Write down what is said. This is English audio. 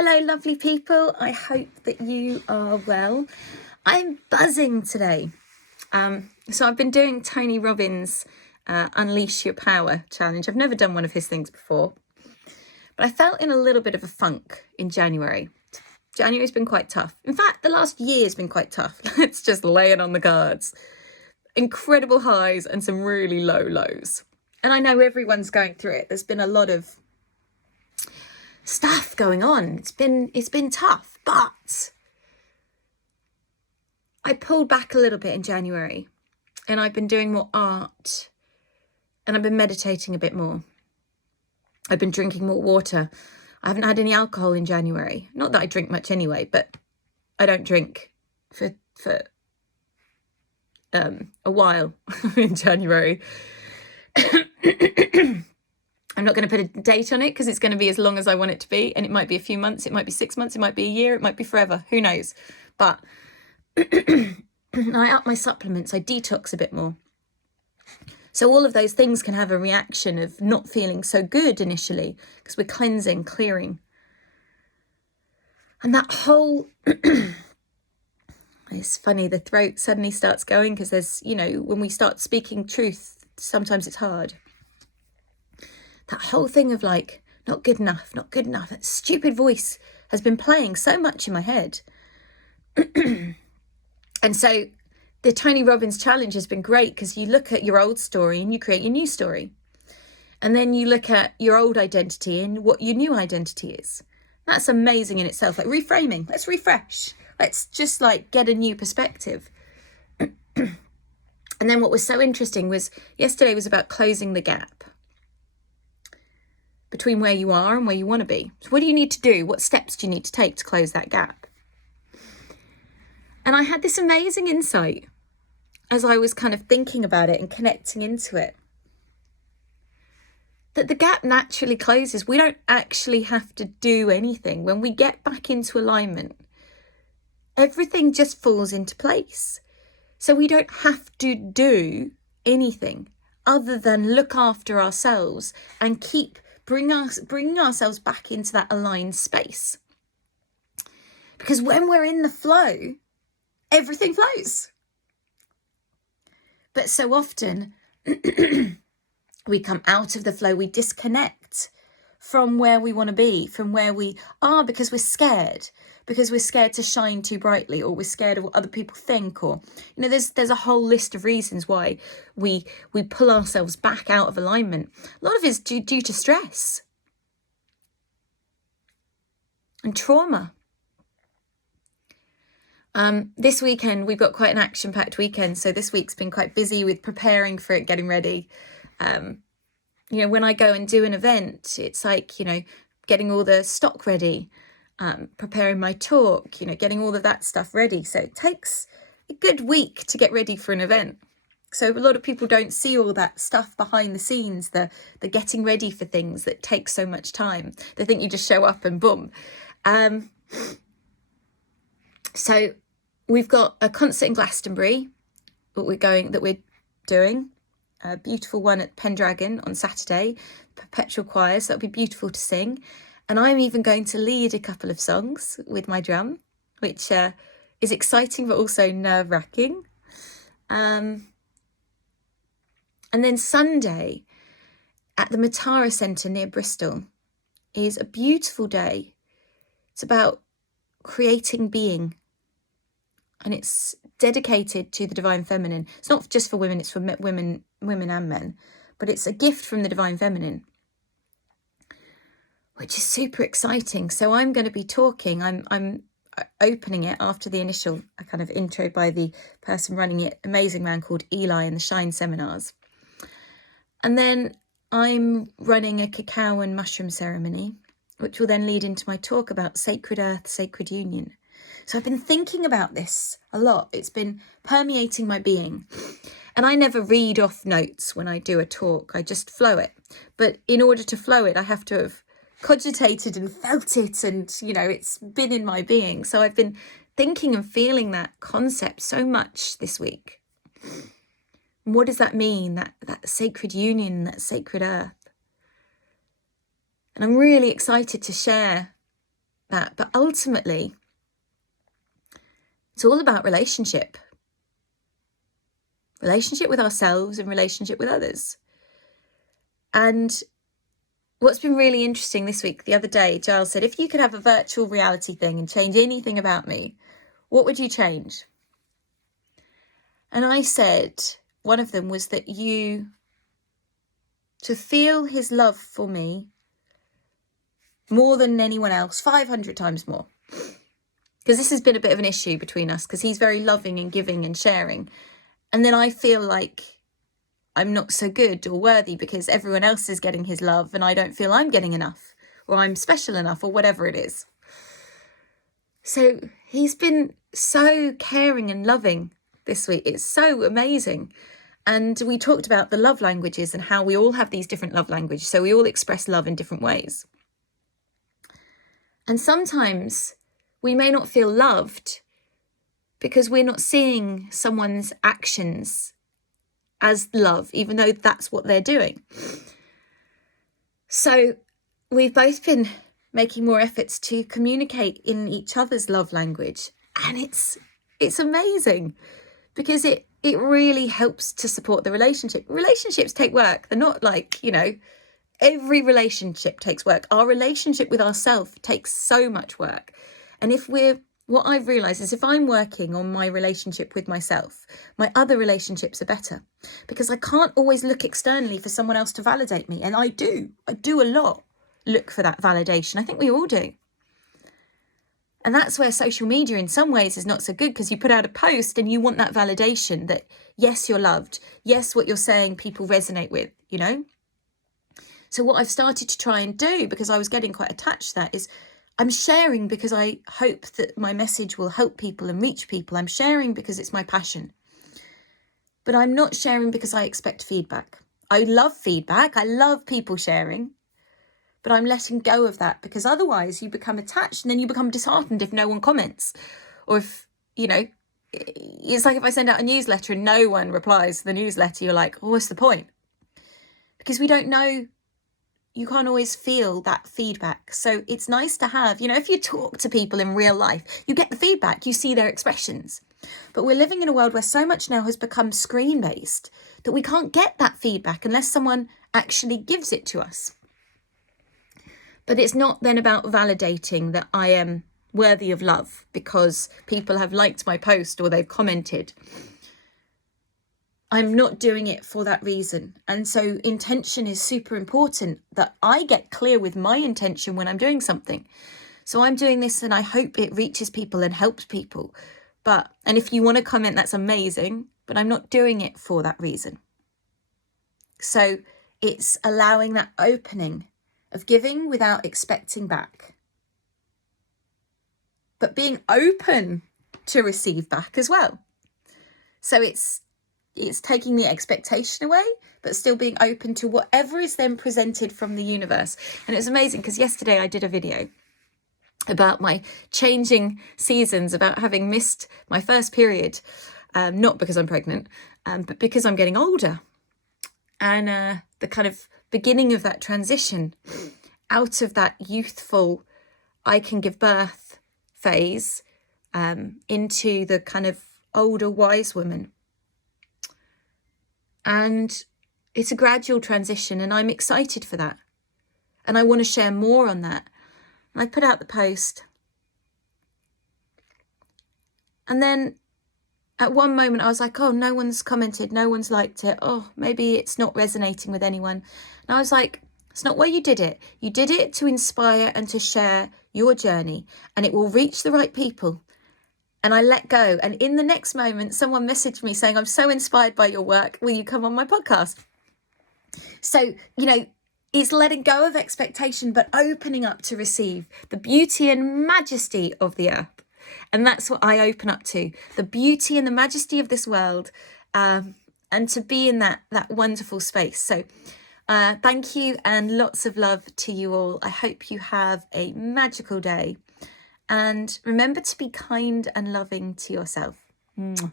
Hello, lovely people. I hope that you are well. I'm buzzing today. So I've been doing Tony Robbins' Unleash Your Power challenge. I've never done one of his things before, but I felt in a little bit of a funk in January. January's been quite tough. In fact, the last year's been quite tough. Let's just lay it on the cards. Incredible highs and some really low lows. And I know everyone's going through it. There's been a lot of stuff going on. It's been tough, but I pulled back a little bit in January and I've been doing more art and I've been meditating a bit more. I've been drinking more water. I haven't had any alcohol in January. Not that I drink much anyway, but I don't drink for a while in January. I'm not going to put a date on it because it's going to be as long as I want it to be. And it might be a few months, it might be 6 months, it might be a year, it might be forever. Who knows? But I up my supplements, I detox a bit more. So all of those things can have a reaction of not feeling so good initially because we're cleansing, clearing. And that whole... It's funny, the throat suddenly starts going because there's, when we start speaking truth, sometimes it's hard. That whole thing of like, not good enough, that stupid voice has been playing so much in my head. And so the Tony Robbins challenge has been great because you look at your old story and you create your new story. And then you look at your old identity and what your new identity is. That's amazing in itself. Like reframing, let's refresh. Let's just like get a new perspective. And then what was so interesting was yesterday was about closing the gap between where you are and where you want to be. So what do you need to do? What steps do you need to take to close that gap? And I had this amazing insight as I was kind of thinking about it and connecting into it. That the gap naturally closes. We don't actually have to do anything. When we get back into alignment, everything just falls into place. So we don't have to do anything other than look after ourselves and bring ourselves back into that aligned space. Because when we're in the flow, everything flows. But so often we come out of the flow, we disconnect from where we want to be, from where we are, because we're scared to shine too brightly, or we're scared of what other people think, or there's a whole list of reasons why we pull ourselves back out of alignment. A lot of it is due to stress and trauma. This weekend we've got quite an action-packed weekend, so this week's been quite busy with preparing for it, getting ready. When I go and do an event, it's like, getting all the stock ready, preparing my talk, getting all of that stuff ready. So it takes a good week to get ready for an event. So a lot of people don't see all that stuff behind the scenes, the getting ready for things that takes so much time. They think you just show up and boom. So we've got a concert in Glastonbury that we're doing. A beautiful one at Pendragon on Saturday, Perpetual Choir, so that'll be beautiful to sing. And I'm even going to lead a couple of songs with my drum, which is exciting but also nerve-wracking. And then Sunday at the Matara Centre near Bristol is a beautiful day. It's about creating being. And it's dedicated to the divine feminine. It's not just for women, it's for women and men. But it's a gift from the divine feminine, which is super exciting. So I'm going to be talking. I'm opening it after the initial kind of intro by the person running it, amazing man called Eli in the Shine seminars. And then I'm running a cacao and mushroom ceremony, which will then lead into my talk about sacred earth, sacred union. So I've been thinking about this a lot. It's been permeating my being. And I never read off notes when I do a talk. I just flow it. But in order to flow it, I have to have cogitated and felt it. And, it's been in my being. So I've been thinking and feeling that concept so much this week. And what does that mean? That sacred union, that sacred earth. And I'm really excited to share that. But ultimately, it's all about relationship with ourselves and relationship with others. And what's been really interesting this week, the other day, Giles said, if you could have a virtual reality thing and change anything about me, what would you change? And I said, one of them was that to feel his love for me more than anyone else, 500 times more. Because this has been a bit of an issue between us, because he's very loving and giving and sharing. And then I feel like I'm not so good or worthy because everyone else is getting his love and I don't feel I'm getting enough, or I'm special enough, or whatever it is. So he's been so caring and loving this week. It's so amazing. And we talked about the love languages and how we all have these different love languages. So we all express love in different ways. And sometimes we may not feel loved because we're not seeing someone's actions as love, even though that's what they're doing. So we've both been making more efforts to communicate in each other's love language. And it's amazing because it really helps to support the relationship. Relationships take work. They're not like, every relationship takes work. Our relationship with ourselves takes so much work. And what I've realised is if I'm working on my relationship with myself, my other relationships are better, because I can't always look externally for someone else to validate me. And I do a lot look for that validation. I think we all do. And that's where social media in some ways is not so good, because you put out a post and you want that validation that, yes, you're loved. Yes, what you're saying people resonate with, So what I've started to try and do, because I was getting quite attached to that, is I'm sharing because I hope that my message will help people and reach people. I'm sharing because it's my passion. But I'm not sharing because I expect feedback. I love feedback. I love people sharing. But I'm letting go of that, because otherwise you become attached and then you become disheartened if no one comments. Or if, it's like if I send out a newsletter and no one replies to the newsletter, you're like, oh, what's the point? Because we don't know. You can't always feel that feedback. So it's nice to have, if you talk to people in real life, you get the feedback, you see their expressions. But we're living in a world where so much now has become screen-based that we can't get that feedback unless someone actually gives it to us. But it's not then about validating that I am worthy of love because people have liked my post or they've commented. I'm not doing it for that reason. And so intention is super important, that I get clear with my intention when I'm doing something. So I'm doing this and I hope it reaches people and helps people. And if you want to comment, that's amazing, but I'm not doing it for that reason. So it's allowing that opening of giving without expecting back, but being open to receive back as well. So it's taking the expectation away, but still being open to whatever is then presented from the universe. And it's amazing because yesterday I did a video about my changing seasons, about having missed my first period, not because I'm pregnant, but because I'm getting older. And the kind of beginning of that transition out of that youthful, I can give birth phase, into the kind of older wise woman. And it's a gradual transition and I'm excited for that. And I want to share more on that. And I put out the post. And then at one moment I was like, oh, no one's commented, no one's liked it. Oh, maybe it's not resonating with anyone. And I was like, it's not why you did it. You did it to inspire and to share your journey, and it will reach the right people. And I let go. And in the next moment, someone messaged me saying, I'm so inspired by your work. Will you come on my podcast? So, it's letting go of expectation, but opening up to receive the beauty and majesty of the earth. And that's what I open up to, the beauty and the majesty of this world, and to be in that wonderful space. So thank you and lots of love to you all. I hope you have a magical day. And remember to be kind and loving to yourself. Mwah.